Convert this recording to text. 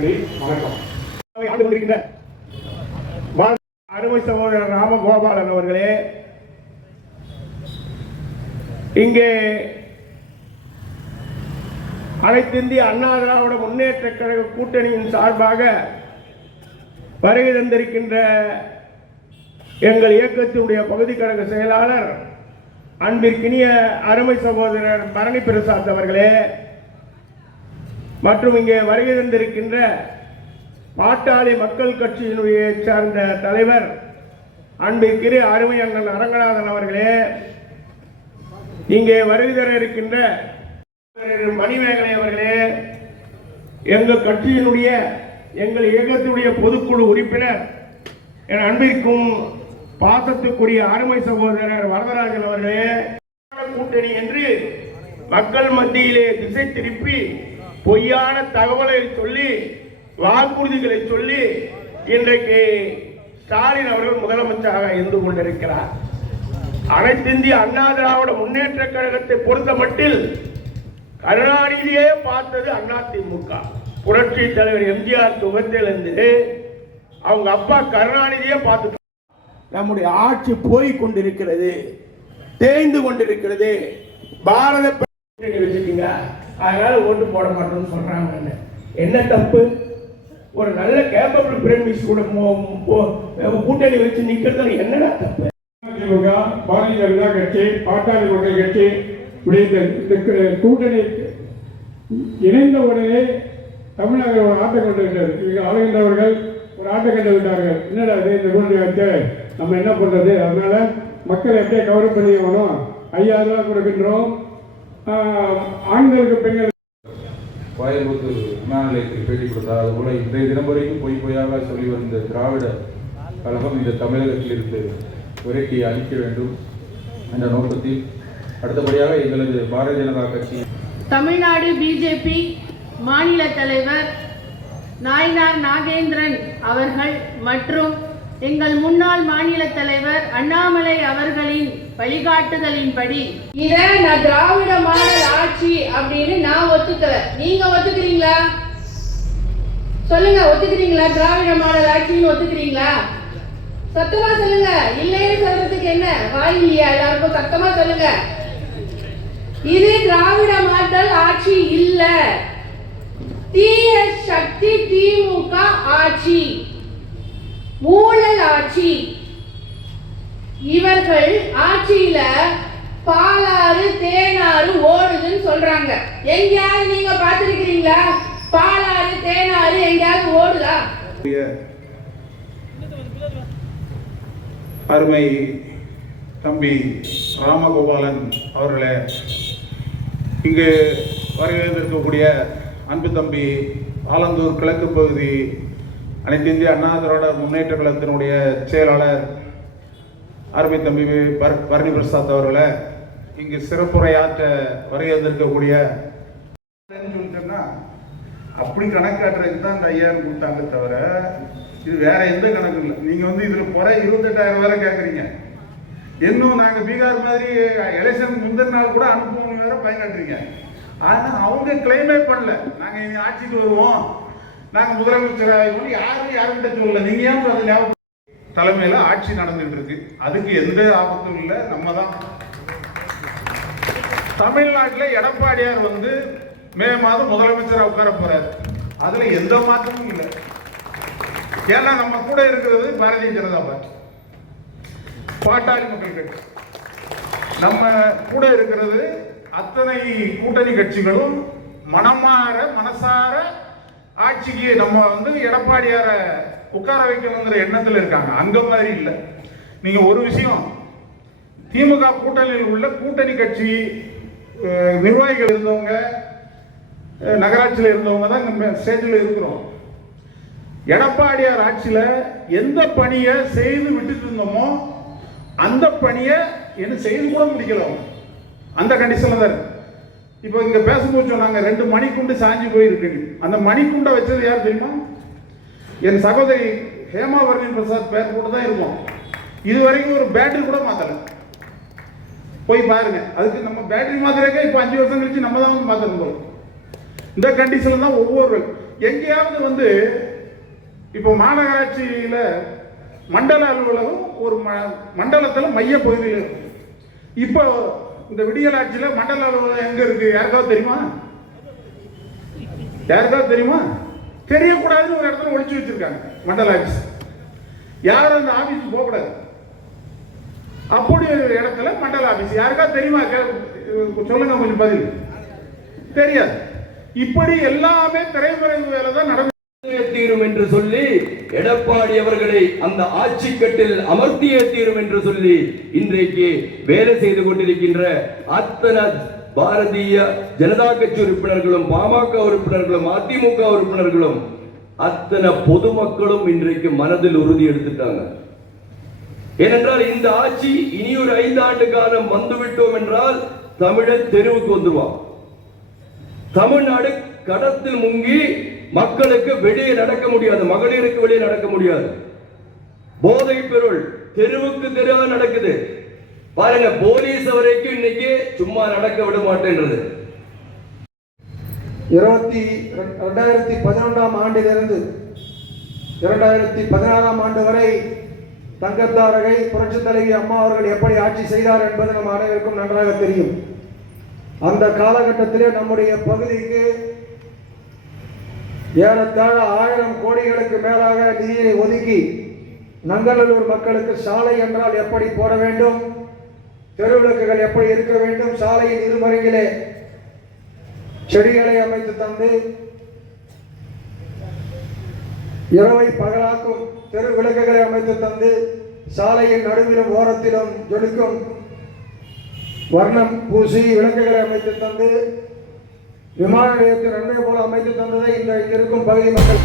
நன்றி, வணக்கம். அருமை சகோதரர் ராமகோபாலன் அவர்களே, இங்கே அனைத்திந்திய அண்ணா திராவிட முன்னேற்ற கழக கூட்டணியின் சார்பாக வருகை தந்திருக்கின்ற எங்கள் இயக்கத்தினுடைய பகுதி கழக செயலாளர் அன்பிற்கினிய அருமை சகோதரர் பரணி பிரசாத் அவர்களே, மற்றும் இங்கே வருகை தந்திருக்கின்ற பாட்டாளி மக்கள் கட்சியினுடைய சார்ந்த தலைவர் அன்பிற்கினிய அருமை அண்ணன் அரங்கநாதன் அவர்களே, இங்கே வருகை தர இருக்கின்ற மணிமேகலை அவர்களே, எங்கள் கட்சியினுடைய எங்கள் இயக்கத்தினுடைய பொதுக்குழு உறுப்பினர் என் அன்பிற்கும் பாசத்துக்குரிய அருமை சகோதரர் வரதராஜன் அவர்களே, கூட்டணி என்று மக்கள் மத்தியிலே திசை திருப்பி பொய்யான தகவலை சொல்லி வாக்குறுதிகளை சொல்லி இன்றைக்கு ஸ்டாலின் அவர்கள் முதலமைச்சராக இருந்து கொண்டிருக்கிறார். அனைத்திந்திய அண்ணா திராவிட முன்னேற்ற கழகத்தை பொறுத்த மட்டில் கருணாநிதியே பார்த்தது அதிமுக. புரட்சி தலைவர் எம்ஜிஆர் துவத்திலிருந்து அவங்க அப்பா கருணாநிதியே பார்த்து நம்முடைய ஆட்சி போய் கொண்டிருக்கிறது, தேய்ந்து கொண்டிருக்கிறது. பாரத வச்சுக்கீங்க, அதனால ஓட்டு போட மாட்டோம்னு சொல்றாங்க. என்ன தப்பு? ஒரு நல்ல கேப்பபிள் பிரைம் மினிஸ்டர் கூட கூட்டணி வச்சு நிக்கிறது என்னடா தப்பு? பாரதிய ஜனதா கட்சி, பாட்டாளி மக்கள் கட்சி கூட்டணி இணைந்த உடனே தமிழக ஒரு ஆட்டம் கொண்டு விட்டார். இவங்க ஆளுகின்றவர்கள் ஒரு ஆட்டம் கண்டு விட்டார்கள். என்னடா இந்த கூட்டணி வச்சு நம்ம என்ன பண்றது? அதனால மக்களை எப்படியே கவனம் பண்ணிக்கணும். 5000 ரூபாய் கொடுக்கின்றோம். ஆண்களுக்கு பெண்கள் கோயம்புத்தூர் விமான நிலையத்தில் பேட்டி கொடுத்தார். அதுபோல இன்றைய தினம் வரைக்கும் பொய்யாக சொல்லி வந்த திராவிட கழகம் இந்த தமிழகத்தில் இருந்து விரட்டி அளிக்க வேண்டும் என்ற நோக்கத்தில் அடுத்தபடியாக எங்களது பாரதிய ஜனதா கட்சி தமிழ்நாடு பிஜேபி மாநில தலைவர் நாயனார் நாகேந்திரன் அவர்கள் மற்றும் எங்கள் முன்னாள் மாநில தலைவர் அண்ணாமலை அவர்களின் வழிகாட்டுதலின்படி இதை நான் திராவிட மாடல் ஆட்சி அப்படின்னு நான் ஒத்துக்கல. நீங்க ஒத்துக்கிறீங்களா? சொல்லுங்க, ஒத்துக்கிறீங்களா? திராவிட மாடல் ஆட்சின்னு ஒத்துக்கிறீங்களா? சத்தமா சொல்லுங்க. இல்லைன்னு சொல்றதுக்கு என்ன வாய் இல்லையா? எல்லாருக்கும் சத்தமா சொல்லுங்க. இது திராவிட மாடல் ஆட்சி இல்ல, தீய சக்தி திமுக ஆட்சி, ஊழல் ஆட்சி. இவர்கள் ஆட்சியில பாலாறு தேனாறு ஓடுதுன்னு சொல்றாங்க. எங்கயாவது நீங்க பார்த்திருக்கிறீங்களா? பாலாறு தேனாறு எங்கயாவது ஓடுதா? அருமை தம்பி ராமகோபாலன் அவர்களே, இங்கு வருகின்றிருக்கக்கூடிய அன்பு தம்பி ஆலந்தூர் கிழக்கு பகுதி அனைத்து இந்திய அண்ணா திராவிட முன்னேற்ற கழகத்தினுடைய செயலாளர் அருமை தம்பி பரணி பிரசாத் அவர்களை, இங்கு சிறப்புரையாற்ற வருகின்றிருக்கக்கூடிய சொல்லிட்டோம்னா அப்படி கணக்காட்டுறதுக்கு தான் இந்த 5000 கொடுத்தாங்க தவிர இது வேற எந்த கணக்கு இல்லை. நீங்க இதுல குறை 28000 வேற கேட்குறீங்க. இன்னும் நாங்கள் பீகார் மாதிரி எலெக்ஷன் முந்தின நாள் கூட அனுப்புவோம் வேற பயன்படுறீங்க. ஆனால் அவங்க கிளைமே பண்ணல. நாங்கள் இங்கே ஆட்சிக்கு வருவோம், நாங்கள் முதலமைச்சர் ஆகிவோம் யாருக்கிட்ட சொல்லல. நீங்கள் ஏன் அது ஞாபகம் தலைமையில் ஆட்சி நடந்துட்டு இருக்கு, அதுக்கு எந்த ஆபத்தும் இல்லை. நம்ம தான் தமிழ்நாட்டில் எடப்பாடியார் மே மாதம் முதலமைச்சராக உட்கார போறாரு. அதுல எந்த மாற்றமும் இல்லை. ஏன்னா நம்ம கூட இருக்கிறது பாரதிய ஜனதா பார்ட்டி, பாட்டாளி மக்கள் கட்சி. நம்ம கூட இருக்கிறது அத்தனை கூட்டணி கட்சிகளும் மனசார ஆட்சிக்கு நம்ம எடப்பாடியார உட்கார வைக்கணுங்கிற எண்ணத்தில் இருக்காங்க. அங்க மாதிரி இல்லை. நீங்க ஒரு விஷயம், திமுக கூட்டணியில் உள்ள கூட்டணி கட்சி நிர்வாகிகள் இருந்தவங்க, நகராட்சியில் இருந்தவங்க தான் நம்ம ஸ்டேஜில் இருக்கிறோம். எடப்பாடியார் ஆட்சியில் எந்த பணியை செய்து விட்டுட்டு இருந்தோமோ அந்த பணியை என்ன செய்து கூட முடிக்கல. அந்த கண்டிஷன்ல தான் இருக்கு. இப்போ இங்க பேசும்போது சொன்னாங்க 2 மணிக்குண்டு சாஞ்சி போயிருக்கு. அந்த மணிக்குண்டை வச்சது யார் தெரியுமா? என் சகோதரி ஹேமாவர்ணி பிரசாத் பேர் போட்டு தான் இருக்கும். இதுவரைக்கும் ஒரு பேட்டரி கூட மாத்தல. போய் பாருங்க. அதுக்கு நம்ம பேட்டரி மாத்திரக்கே இப்போ 5 வருஷம் கழிச்சு நம்ம தான் மாத்தணும் போல. இந்த கண்டிஷன்ல தான் ஒவ்வொரு எங்கேயாவது வந்து இப்போ மாநகராட்சியில மண்டல அலுவலகம் ஒரு மண்டலத்தில் மைய பகுதியில் இருக்கு. இப்போ இந்த விடியல் ஆட்சியில் மண்டல அலுவலகம் எங்க இருக்கு? யாருக்காவது தெரியுமா? யாருக்காவது தெரியுமா? தெரியக்கூடாதுன்னு ஒரு இடத்துல ஒழிச்சு வச்சிருக்காங்க மண்டல ஆட்சி. யாரும் அந்த ஆபீஸ் போகக்கூடாது. அப்படி ஒரு இடத்துல மண்டல ஆபீஸ். யாருக்காவது தெரியுமா? சொல்லுங்க கொஞ்சம் பதில். தெரியாது. இப்படி எல்லாமே திரைமறைவு வேலை தான் நடந்து தீரும் என்று சொல்லி எடப்பாடி அவர்களை அந்த ஆட்சி கட்டில் அமர்த்தியே தீரும் என்று சொல்லி இன்றைக்கு வேலை செய்து கொண்டிருக்கின்ற அத்தனை பாரதிய ஜனதா கட்சி உறுப்பினர்களும், பாமக உறுப்பினர்களும், அதிமுக உறுப்பினர்களும், அத்தனை பொதுமக்களும் இன்றைக்கு மனதில் உறுதி எடுத்துட்டாங்க. ஏனென்றால் இந்த ஆட்சி இனி ஒரு 5 ஆண்டு காலம் வந்துவிட்டோம் என்றால் தமிழன் தெருவுக்கு வந்துருவான். தமிழ்நாடு கடத்தில் முங்கி மக்களுக்கு வெளியே நடக்க முடியாது, மகளிருக்கு வெளியே நடக்க முடியாது. போதை பொருள் தெருவுக்கு தெருவா நடக்குது. பாருங்க, போலீஸ் வரைக்கும் இன்னைக்கு சும்மா நடக்க விட மாட்டேன்றது. 2011ஆம் ஆண்டிலிருந்து 2016ஆம் ஆண்டு வரை தங்கத்தாரகை புரட்சித் தலைவி அம்மா அவர்கள் எப்படி ஆட்சி செய்தார் என்பது நம் அனைவருக்கும் நன்றாக தெரியும். அந்த காலகட்டத்திலே நம்முடைய பகுதிக்கு ஏறத்தாழ 1000 கோடிகளுக்கு மேலாக நிதியை ஒதுக்கி நங்கநல்லூர் மக்களுக்கு சாலை என்றால் எப்படி போட வேண்டும், தெருவிளக்குகள் எப்படி இருக்க வேண்டும், சாலையின் இருமருங்கிலே செடிகளை அமைத்து தந்து இரவை பகலாக்கும் தெரு விளக்குகளை அமைத்து தந்து சாலையின் நடுவிலும் ஓரத்திலும் ஜொலிக்கும் வர்ணம் பூசி விளக்குகளை அமைத்து தந்து விமான நிலையத்தில் நன்மை போல அமைத்து தந்ததை இந்த இருக்கும் பகுதி மக்கள்